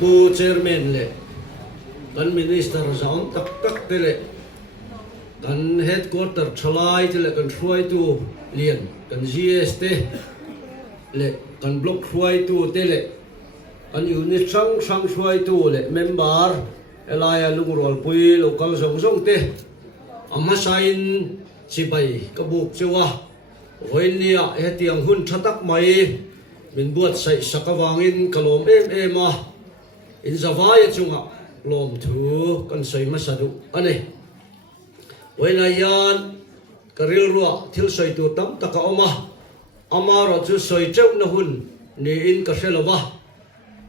ปูเชอร์แมนเลยกันมินิสเตอร์สาวตักเตเลยกันเฮดควอเตอร์ชลายเตเลยกันช่วยตัวเลียนกัน GST เลยกันบล็อกช่วยตัวเตเลยกันอยู่ในช่างช่วยตัวเลยเมมเบอร์เอลายลุงรัวปุยลูกกันส่งเตอามาใช้สิไปกระบุกเจ้าวันนี้เฮตียงหุ่นชัตักไม่เป็นบวชใส่สักวางอินกลมเอ็มอินสบายจุงอ่ะลมถูกันใส่มาสะดุอันนี้วันนี้ยันกระเรียรัวที่ใส่ตัวตั้มตะกะอามาเราจะใส่เจ้าหน้าหุ่นนี่อินกระเชลวะ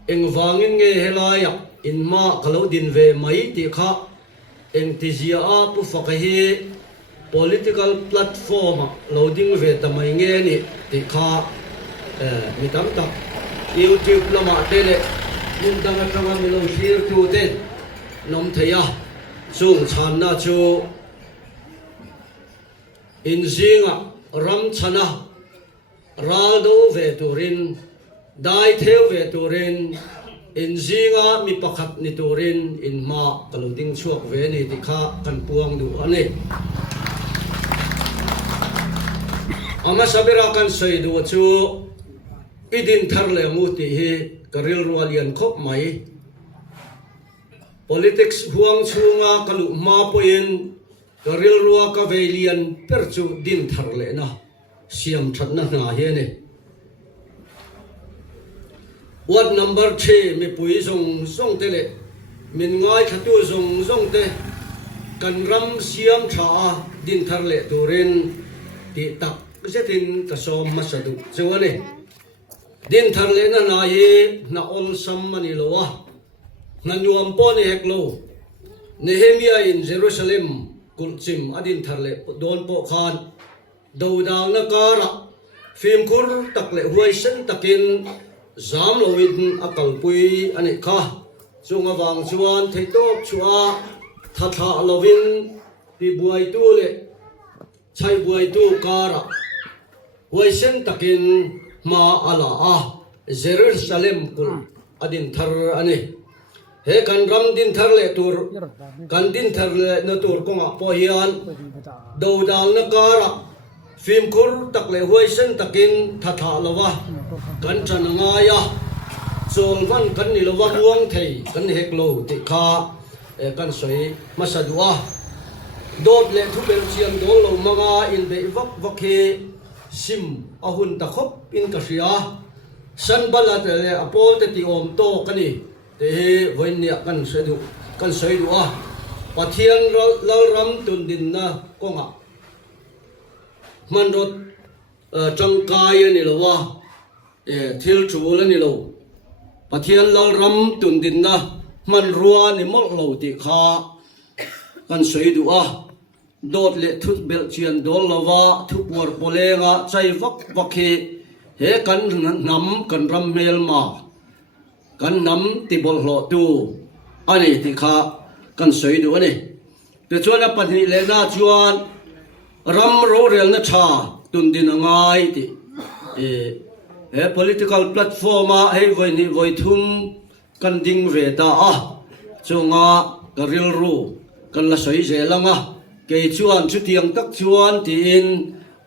เอ็งวางอินเงยเฮลายอินมากะโลดินเวไม่ติข้าเอ็งติจีอาปุฟักเฮ political platform loading เวทไม่เงี้ยนี่ติข้ามีตั้มตะ YouTube ละมาเตเลยินตั้งแต่ทำมีลงชีร์ตัวเต้นน้ำเทียส่งชันนาจูอินซิงะรัมชนะราลโดเวตูรินได้เทวเวตูรินอินซิงะมีประคัตนิตูรินอินมากลดิ้งช่วงเวนิติข้ากันปวงดูอันนี้อามาสับรากันใส่ดูจูอีดินทาร์เลมูติฮีกระเรียลรัวเลียนคบไหม politics ห่วงชูงากลุมาปอยนกระเรียลรัวกเวเลียนเปิดจูดินทาร์เลนะเสียมชัดนะนาเฮเนี่ยวัด number 3มีปุยส่งเตเลมินง่ายขัดตัวส่งเตกันรำเสียมชาดินทาร์เลตัวเรนติตักก็จะดินกระสอบมาสะดุเจ้าเนี่ยดินทาร์เลน่ะนายน่าอลซัมมันนี่โลวะนั่นยวมปอนเฮกโลเนเฮมียาอินเยรูซาเล็มกุลซิมอดินทาร์เลโดนปกขานดูดาวนักการะฟิล์มคุรตักเลหวยเส้นตักินจามโลวินอักลปุยอันนี้ค่ะจงอวังชวนเทโตชัวทัทาโลวินปีบวยตูเลใช้บวยตูการะหวยเส้นตักินมาอัลลาเยรูซาเล็มกุลอดินทาร์อันนี้เฮกันรำดินทาร์เลตูร์กันดินทาร์เลนตูร์กงอปอฮิอันดูดาวนักการะฟิล์มคุรตักเลหวยเส้นตักินทัทาลวะกันจันงายะโซลวันกันนิลวะม่วงไทยกันเฮกโลติคากันสวยมาสะดวะโดดเลทุเบลเซียมโดนลงมังอาอินเบวักเฮซิมอาหุนตะคบอินกษยาสันบัลลัดเลอโปลเตติอมโตกันนี่เตะวันเนียกันสะดุกันสวยดูอ่ะปะเทียนเรารำตุนดินนะก็งะมันรถจังกายนี่ละวะทิลจูแล้วนี่เราปะเทียนเรารำตุนดินนะมันรัวนี่มดเราติขากันสวยดูอ่ะโดดเละทุบเบลเชียนโดนละวะทุบวัวโปเลงะใจวักเฮกันนำกันรำเมลมากันนำติบอลหลอตูอันนี้ติขากันสวยดูอันนี้แต่ชวนปัจจุบันเลน่าชวนรำโรเรียลนัชาตุนดินง่ายติpolitical platform ให้ไว้นี่ไว้ทุ่มกันดิ่งเวตาจงกระเรียลรู้กันละสวยเจลังเกยชวนชุดเทียงตักชวนที่อิน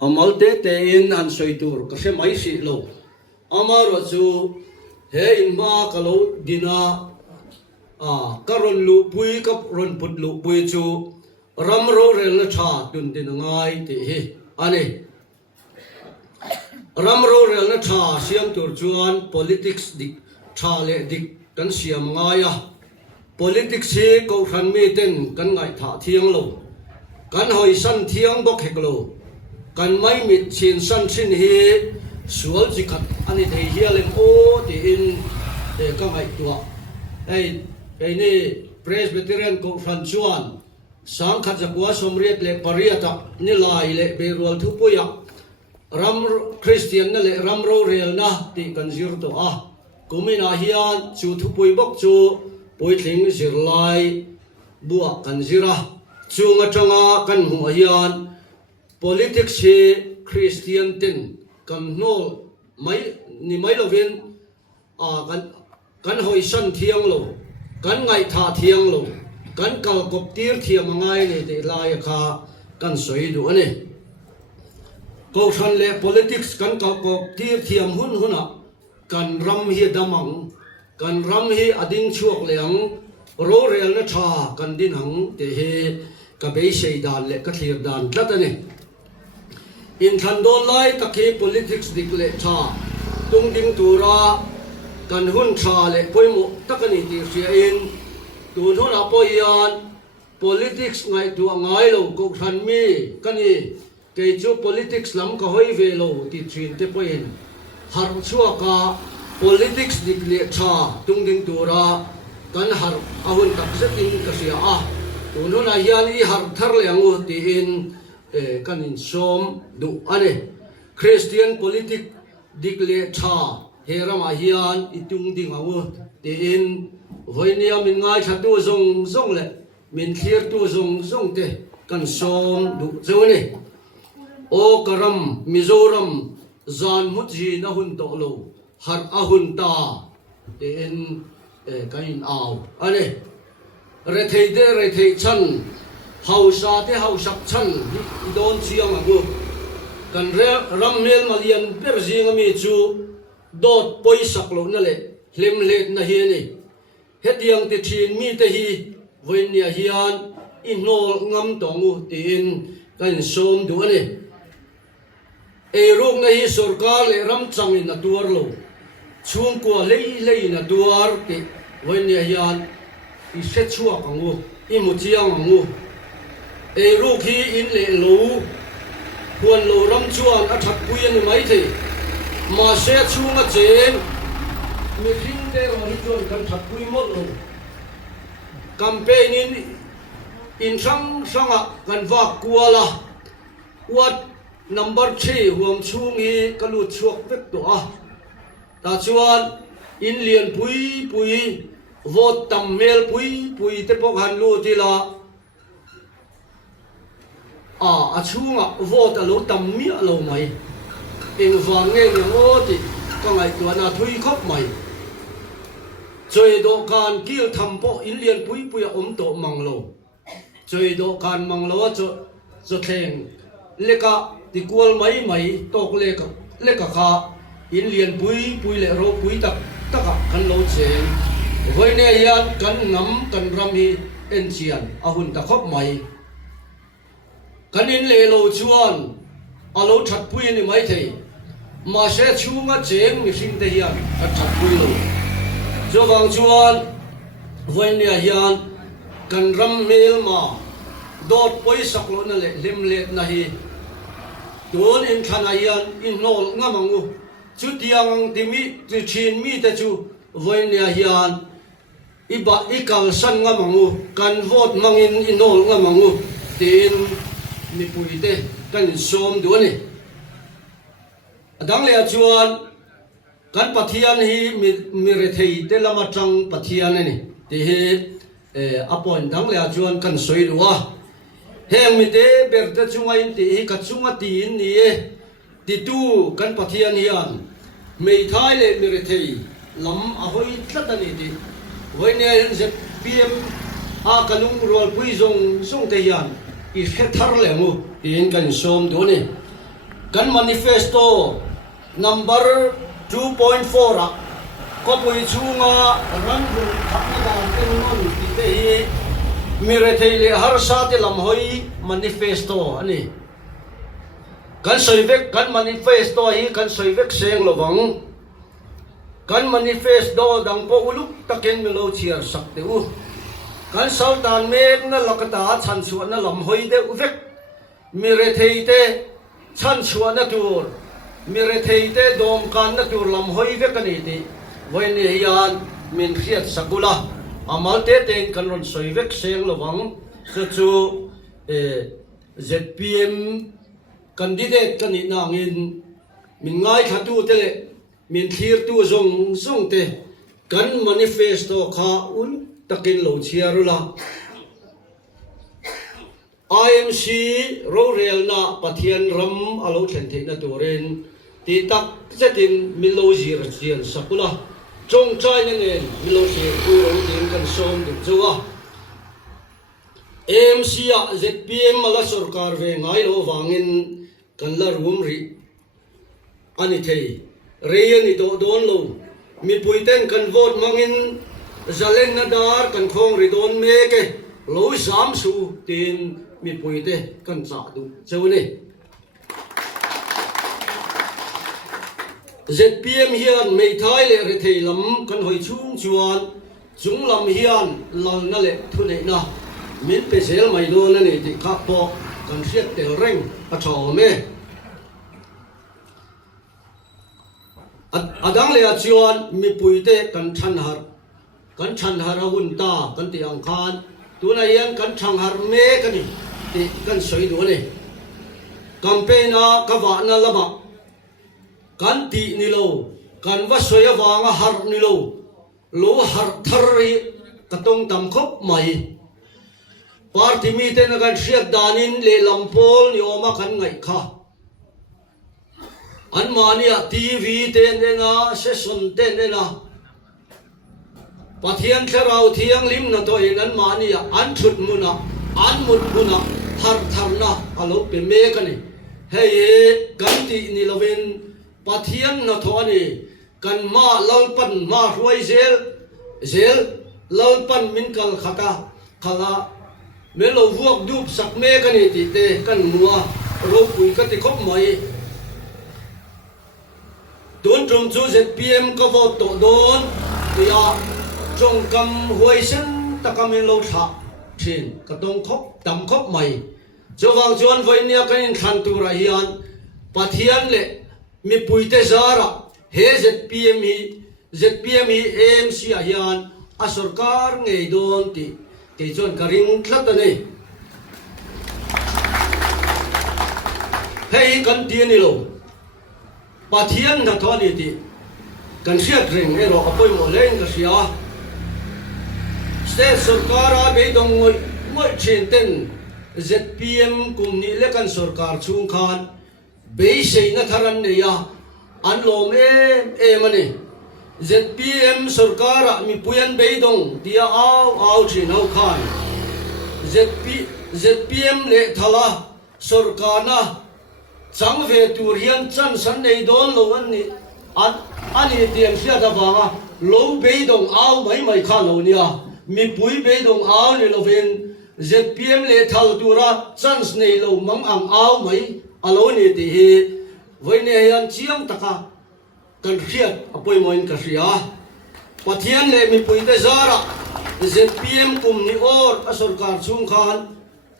อามัลเตเตอินอันสวยตัวก็เสไม่สิโลอามารจูเฮอินมากะโลดินากรอนลูปุยกับรอนปุดลูปุยจูรำโรเรลชาตุนดินง่ายที่เฮอันนี้รำโรเรลชาเสียงตัวจวน politics ดิชาเลดิกันเสียมง่าย politics เฮก็ขันมีเต้นกันไงท่าเทียงโลกันหอยสั้นเทียงบกเฮกโลกันไม่มีเชียนสั้นชิ้นเฮสวลจิกัดอันนี้เฮียเลมโอที่อินก็ไงตัวไอ้นี่ Presbyterian ก็ขันชวนสังขัดจากว่าสมเรียกเล็ปริยตะนี่ลายเล็เบรัวทุปุยรำคริสเตียนนั่นแหละรำโรเรียลนะที่กันจิรตัวกุมินาฮิอันจูทุปุยบกจูปุยถิงจิรไลบัวกันจิระจูงจังกันหัวฮิอัน politics คริสเตียนตินกันโนไม่นี่ไม่ละเว้นกัน กันหอยสั้นเทียงโลกันไงท่าเทียงโลกันเก่ากบตีร์เทียมง่ายเลยแต่ลายคากันสวยดูอันนี้ก็ทันเล่ politics กันเก่ากบตีร์เทียมหุ่นหุ่นอ่ะกันรำเฮียดมังกันรำเฮียอดิ่งช่วงเหลียงโรเรียลนัชากันดินหังเตะเฮกับเบย์เชยดานเละก็เทียดานแล้วแต่เนี่ยอินทันโดนไล่ตะคี politics ดิกเละชาตุงดิงตูรากันหุ่นชาเละพอยมุตะกันนี่ตีเสียอินตูนหุ่นอปอยาน politics ไงตัวไงเราก็ทันมีกันนี่เกี่ยวกับ politics ล้ำก็ห้อยเวโลติดชินเตปอยนหาชัวกา politics ดิกเละชาตุงดิงตูรากันหาอาหุ่นตักเสติงก็เสียตูนหุ่นอายันอีหาทาร์เลียงอุตีอินกันอินชมดูอันนี้คริสเตียน politics ดิกเละชาเฮรามาฮิอันอิตุงดิงเอาตีอินวันนี้มินง่ายชัดตัวซงเลยมินเคลียร์ตัวซงเตะกันชมดูเจ้านี่โอกรัมมิโซรัมจานมุจีน่าหุ่นโตโลหาอาหุ่นตาตีอินกันอินเอาอันนี้เรทเดเรทชันเฮาชาเตเฮาชักชันโดนเชียงอ่ะกันเรื่องรำเมลมาเลียนเปรซิงมีจูโดดปอยสักโลนั่นแหละเล็มเล็ดนะเฮียนี่เฮ็ดยังติดชีนมีแต่ฮีวันนี้เฮียนอินโนงำตงูตีนกันสมดูนี่รูปนี้สุรกาเลรำจังอินตัวโลช่วงกว่าเลยนะตัวติวันนี้เฮียนอิเสตชัวกังูอิมุจียงงูรูปที่อินเลโลควรโลรำชวนอัฐกุยนไม่ทีมาเสียช่วงเจนมีทิ้งเดียวให้ชวนกันถักกุยหมดเลยแคมเปญนี้อินสังกันว่ากัวละวัด number 3ห่วงช่วงนี้กลุดช่วงเวกตัวตาชวนอินเลียนปุยโวตตัมเมลปุยเตปกฮันลูทีละช่วงโวตลูตัมมีอโลไหมเองฟังเงี้ยโอ้ติก็ไงตัวน่าทุยคบใหม่ช่วยดูการเกี่ยวทำโปอินเลียนปุยอมโตมังโลช่วยดูการมังโลจะแทงเล็กะติกวลไม่ตกเล็กะข้าอินเลียนปุยเลโรปุยตักกันโลเชนไว้เนี่ยยันกันน้ำกันรำฮีเอ็นเชียนอาหุ่นตะคบใหม่กันอินเลโลชวนอาโลชัดปุยนี่ไม่ใช่มาเสียชูงะเจงมิสิงเทียนกันชัดปุยโลจวงชวนวันนี้ยันกันรำเมลมาโดดปุยสักโลนั่นแหละเล็มเล็ดนะฮีโดนอินขณะยันอินโนลงามังอูจุดยังที่มีจุดชินมีแต่จูวันนี้ยันอีกาลสันงามังอูกันโหวตมังอินโนลงามังอูตีนมีปุยเตกันสมดูนี่ดังเลยชวนกันปะเทียนฮีมีเรทีเตลมาจังปะเทียนนี่ที่เฮอปอนดังเลยชวนกันสวยดูว่าเฮงมีเตเบิร์ดจุงไงที่ฮีกัดจุงตีนนี่ที่ดูกันปะเทียนฮีอันไม่ท้ายเลยมีเรทีลำอาหอยตัดนี่ที่วันนี้เห็นพีเอ็มกันลุงรัวปุยส่งเทียนอีกทาร์เลยมูที่เห็นกันสมดูนี่กันมานิเฟสโตnumber 2.4ก็ปุยชูงารันบุทักดานเป็นนนที่เตะมีเรทีเลหาร์ชาติลำหอยมานิเฟสโตอันนี้กันสวยเวกกันมานิเฟสโตฮีกันสวยเวกเสียงระวังกันมานิเฟสโตดังโปอุลุกตะเกนเมโลเชียร์สักเดียวกันสาวดานเมฆนั่นลักตาชันชวนนั่นลำหอยเดอุเวกมีเรทีเตชันชวนนั่นตัวมีเรทีเตดอมกันนั่นตัวลำหอยเวกนี่ดีวันนี้ยันมินเขียดสกุลาอามาเตเตนกันรอนสวยเวกเสียงระวังคือจูZPM กันดีเดตกันนี่นางอินมินง่ายขัดตัวเตะมินเขียดตัวส่งเตกันมานิเฟสโตข้าอุนตะกินโลเชียรุลา IMC โรเรียลนาปะเทียนรำอาโลเทนเทนตัวเรนตีตักเจตินมิโลจีร์เจียนสักุลา trong trai nên nền mi lo sẽ vui ông tiếng cần xôm được chưa em xia ZPM mà là sarkar về ngay lo vangin cần là room ri anh thấy riêng thì đó đón lo mi bùi tên cần vote mangin zalen na dar cần khong ri đón mê cái lối sám su tiền mi bùi tên cần trả đủ châu này ZPM hiền mấy thái lệ rồi thầy lắm cần hồi chung chuan chúng làm hiền lần na lệ thu này na miễn phải xel mày luôn này thì khác bộ cần siết tiểu rinh à trò mê đang lệ chuan mi bùi tê cần chăn har hun ta cần tiang khan tu này yên cần chăn har mê cái này thì cần soi đũa này campaign na kawa na lama kan ti ni lo kan va soya wanga har ni lo har thari katong tam khop mai party mi te na kan siat danin le lampol ni oma kan ngai kha an mania TV te ne na session te ne na pathian tharau thiang lim na to in an mania an thut muna an mut muna har tharna alo pe me kani hey kan ti ni lovin pathian na thoni kan ma lalpan ma ruai zel lalpan min kal khata khala melo vuak dup sak me kani ti te kan mua ro pui ka ti khop mai don trom chu ZPM ka vote to don tia trong kam huai sen takamin lo tha thin ka tong khop tam khop mai chawang chuan voinia kan than tu ra hian pathian le mi puite zara he ZPM hi AMC a hian a sarkar ngei don ti ke chon karing thlat ani hei kan ti ni lo pathian na thoni ti kan siat ring ero apoi mo len ka sia state sarkar a be dong ngoi chen ten ZPM kum ni le kan sarkar chung khan be sei na tharan ne ya an lom em ani ZPM sarkar mi puyan be dong dia au chin au khan ZPM le thala sarkar na chang ve tur hian chan san nei don lo an ni ani tiam sia da wanga lo be dong au mai kha lo nia mi pui be dong au ni lovin ZPM le thal tura chans nei lo mang ang au mai alo ni ti hi voine hian chiang taka kan khiat apoi moin ka ria pathian le mi pui te zara ZPM kum ni or a sarkar chung khan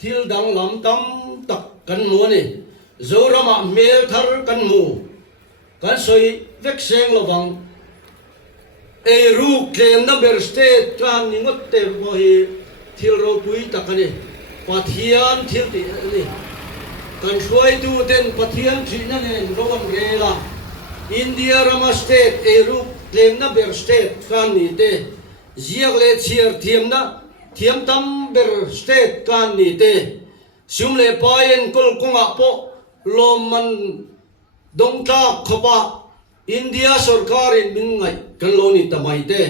thil dang lam tam tak kan mu ni zorama mel thar kan mu kan soi vek seng lawang e ru claim number state kan ni ngot te mo hi thil ro pui takani pathian thil ti ni kan suai tu ten pathian thina ne rowan rela India Rama state e ru claim number state kan ni te ziak le chiar thiam tam ber state kan ni te sum le payen kol konga po loman dongta khopa India sarkar in min ngai kan lo ni tamai te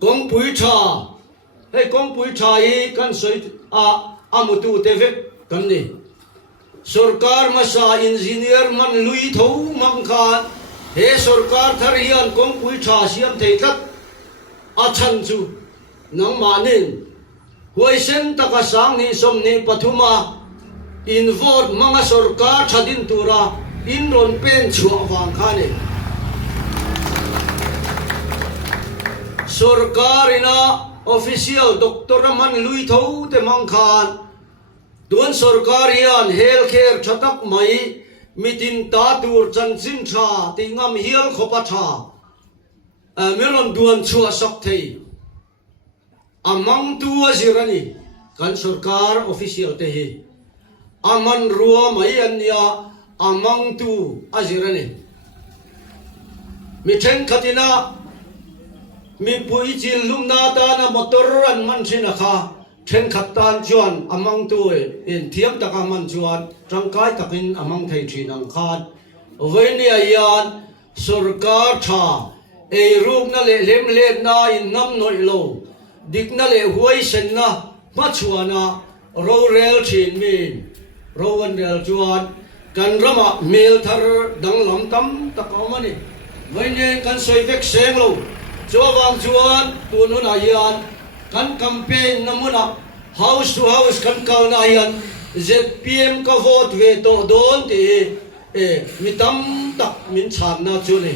kong pui tha hi kan soi amutu te vek kan ni sarkar masa engineer man lui tho mang kha he sarkar thar hian kong pui tha siam thei tlat a chan chu nang manin huai sen taka sang ni som ni pathuma involve manga sarkar thadin tura in ron pen chua wang khani sarkar ina official doctor man lui tho te mang khan tuan sarkar hian healthcare thatak mai mitin ta tur chan sin tha tingam hial khopa tha melon duan chua sak thei amang tu azirani kan sarkar official te hi aman ruwa mai anya amang tu azirani mi then khatina mi pui chil lumna ta na motor an man sina kha then khatan chuan amang tu in thiam taka man chuan tangkai takin amang thei thin ang khan voinia yan sarkar tha ruk na le lem le na in nam noi lo dik na le huai sen na ma chuana ro rel thin min ro wan rel chuan kan rama mel thar dang lam tam takamani vai nen kan soi vek seng lo chuawang chuan tun hun hian kan campaign namuna house to house kan kal na hian ZPM ka vote ve to don ti mi tam tak min chan na chu ni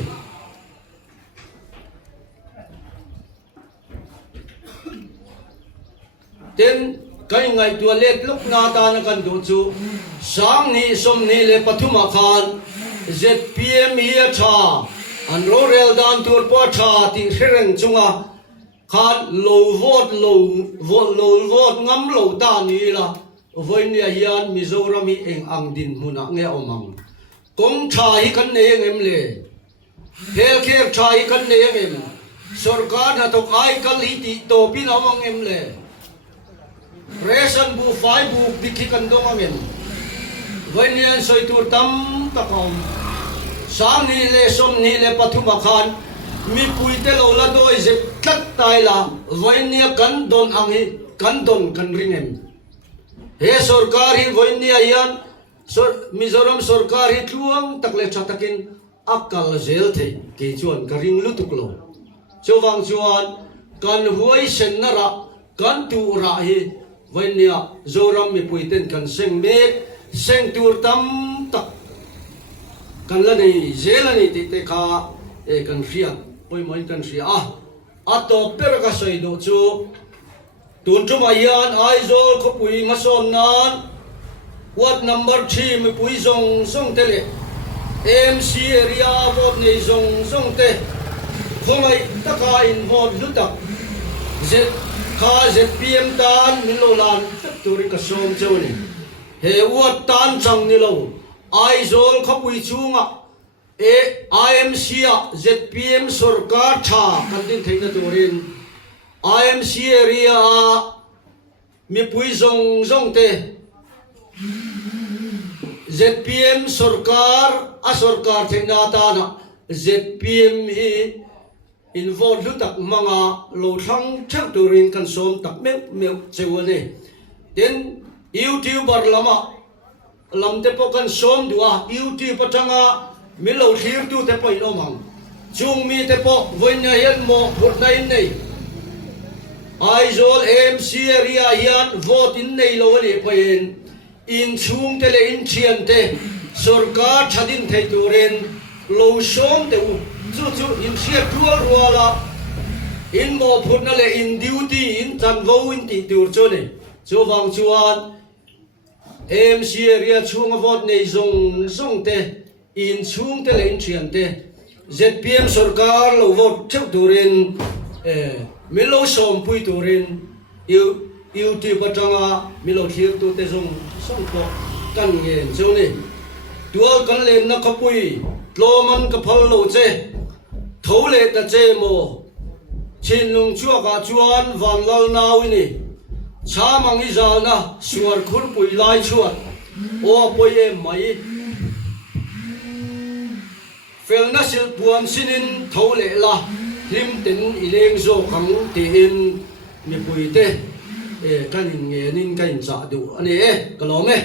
ten kai ngai tua let luk na ta na kan do chu sang ni som ni le pathuma khan ZPM hi tha an ro rel dan tur po tha ti hereng chunga khan lo vote ngam lo ta ni la voi ni hian Mizoram hi eng ang din huna nge omang kong tha hi kan ne ngem le healthcare tha hi kan ne ngem sarkar na to ai kal hi ti to pin omang ngem le Resan bu fai bu dikhi kan dong amen voi ni an soi tur tam takom sang ni le som ni le pathuma khan mi puite lo la doi je tlat tai la voi ni kan don ang hi kan don kan ringen he sarkar hi voi ni hian Mizoram sarkar hi tluang takle chatakin akal zel the ke chuan ka ring lutuk lo chowang chuan kan huai sen na ra kan tu ra hi voi ni zoram mi puiten kan seng me seng tur tam tak kan la nei zel ani te kha kan ria poi moi kan ria a to per ka soi do chu tun chu mai hian aizol ko pui ma son nan what number 3 mi pui zong tele MC area vote nei zong te khomai taka in vote lutak z kha ZPM tan min lo lan turi ka som choni he wat tan chang ni lo aizol ko pui chunga IMC ZPM sarkar tha kan din theina turin IMC area mi pui zong te ZPM sarkar theina ta na ZPM hi involved lutak mga lo thang thak turin kan som tak me chewani then YouTuber lama lamte po kan som dua YouTube patanga milo thir tu te po inomang chung mi te po voina hian mo phut na in nei aizol MC area hian vote in nei lo ani poin in chung te le in thian te sarkar thadin thei turin lo som te u chu in sia tual ruala in mo phut na le in duty in chan vo in ti tur chu ni chu wang chuan MC area chung vote nei zong te in chung te le in thian te ZPM sarkar lo vote theu turin milo som pui turin YouTube patanga milo thir tu te zong ko kan ngen chu ni tual kan len na khapui tloman ka phal lo che thole ta che mo chin lung chua ka chuan van lal nau ni cha mang i zal na suar khur pui lai chuan o poi em mai fel na sil puan sinin thole la lim tin ileng zo khang ti in mi pui te kan in nge nin kan cha du ani ka lo me